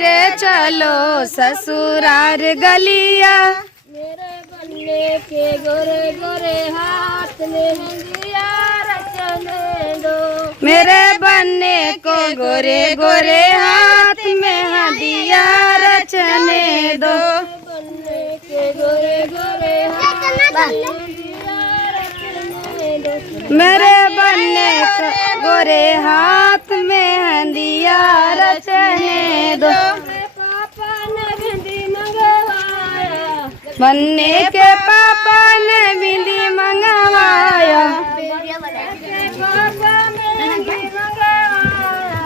रे चलो ससुरार गलिया। मेरे बनने के गोरे गोरे हाथ में मेहंदिया रचने दो। मेरे बनने को गोरे गोरे हाथ में मेहंदिया रचने दो। बनने के गोरे गोरे हाथ में मेहंदिया रचने दो। मेरे बनने को गोरे हाथ में मेहंदिया रचने दो। पापा ने बिंदी मंगवाया। बनने के पापा ने बिंदी मंगवाया।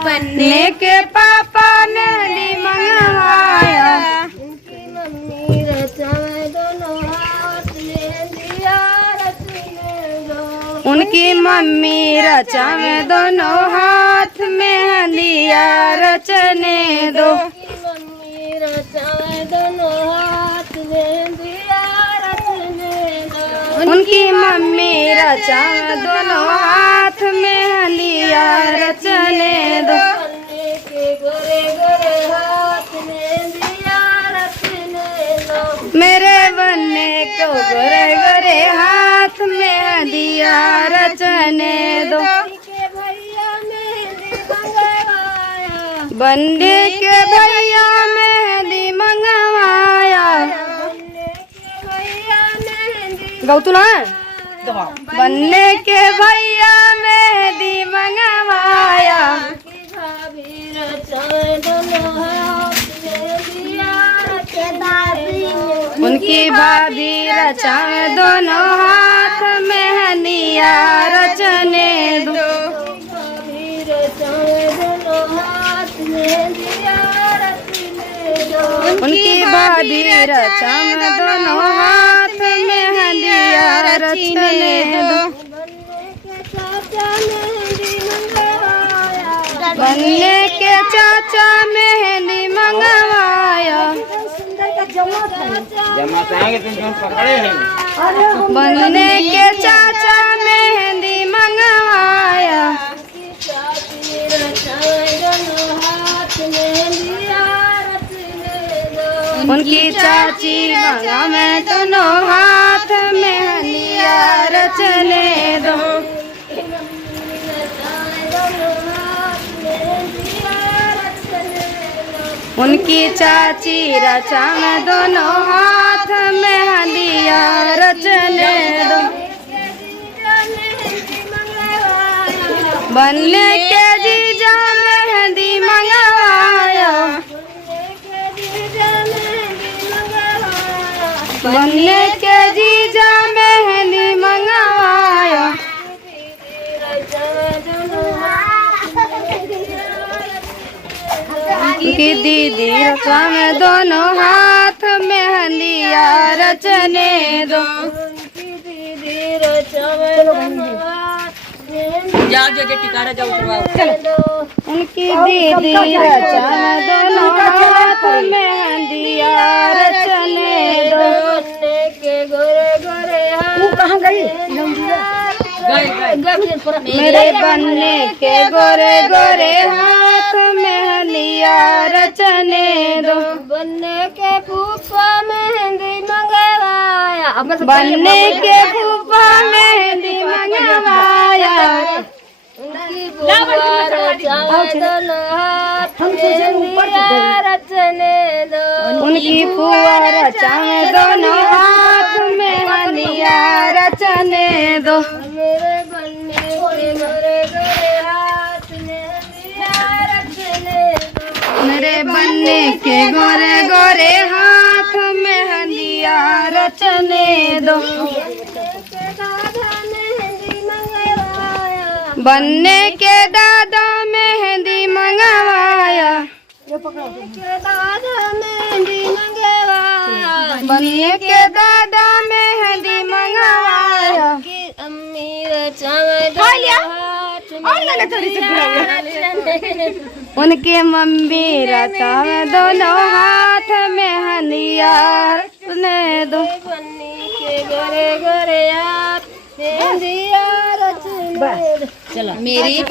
बनने के पापा ने बिंदी मंगवाया। उनकी मम्मी रचाए दोनों हाथ मेहंदिया रचने दो। उनकी मम्मी रचा में दोनों हाथ में मेहंदिया रचने दो। मम्मी रचाए दोनों हाथ मेहंदिया रचने दो। उनकी मम्मी रचा में दोनों हाथ में मेहंदिया रचने दो। बनने के गोरे गोरे हाथ मेहंदिया रचने दो। मेरे बनने को गोरे गोरे हाथ में मेहंदिया रचने दो। के भैया मेहंदी मंगवाया। बनने के भैया मेहंदी मंगवाया। बनने के भैया मेहंदी गौतुला बनने के भैया मेहंदी मंगवाया। की भाभी रचाए दोनों हाथ मेहंदिया रचने दो। उनकी भाभी रचा में दोनों हाथ में मेहंदिया रचने दो। भाभी रचाए दोनों हाथ मेहंदिया रचने दो। उनकी भाभी रचा में दोनों हाथ में मेहंदिया रचने दो। बनने के चाचा मेहंदी मंगवाया। बनने के चाचा मेहंदी मंगवाया। जमा चाहेंगे तुम जो पकड़े हैं। बनने के चाचा मेहंदी मंगवाया। चाची रचाए दोनों हाथ मेहंदिया रचने दो। उनकी चाची मंगा में दोनों हाथ में मेहंदिया रचने दो। उनकी चाची रचा में दोनों हाथ में मेहंदिया रचने दो। बनने के जीजा मेहंदी मंगवाया। बनने के जीजा मेहंदी मंगवाया। उनकी दीदी रचा में दोनों हाथ में मेहंदिया रचने दो। जाओ जो टिकारा जाओ उतरवाओ। उनकी दीदी रचा में दोनों हाथ में मेहंदिया रचने दो। के गोरे गोरे कहाँ गई? गए मेरे बनने के गोरे गोरे हाथ में मेहंदिया रचने दो। बनने के फूफा मेहंदी मंगवाया। बनने के फूफा मेहंदी मंगवाया। उनकी बुआ रचाए दोनों हाथ मेहंदिया रचने दो। उनकी फुआ रचा में दोनों हाथ में मेहंदिया रचने दो। मेरे बनने के गोरे गोरे हाथ मेहंदिया रचने दो। मेरे बनने के गोरे गोरे हाथ में मेहंदिया रचने दो। बनने के दादा मेहंदी मंगवाया। बनने के दादा मेहंदी मंगवाया। अम्मी रचाए उनके मम्मी रचा में दोनों हाथ में मेहंदिया रचने दो। बन्नी के गोरे गोरे हाथ मेहंदिया रचने दो। मेरी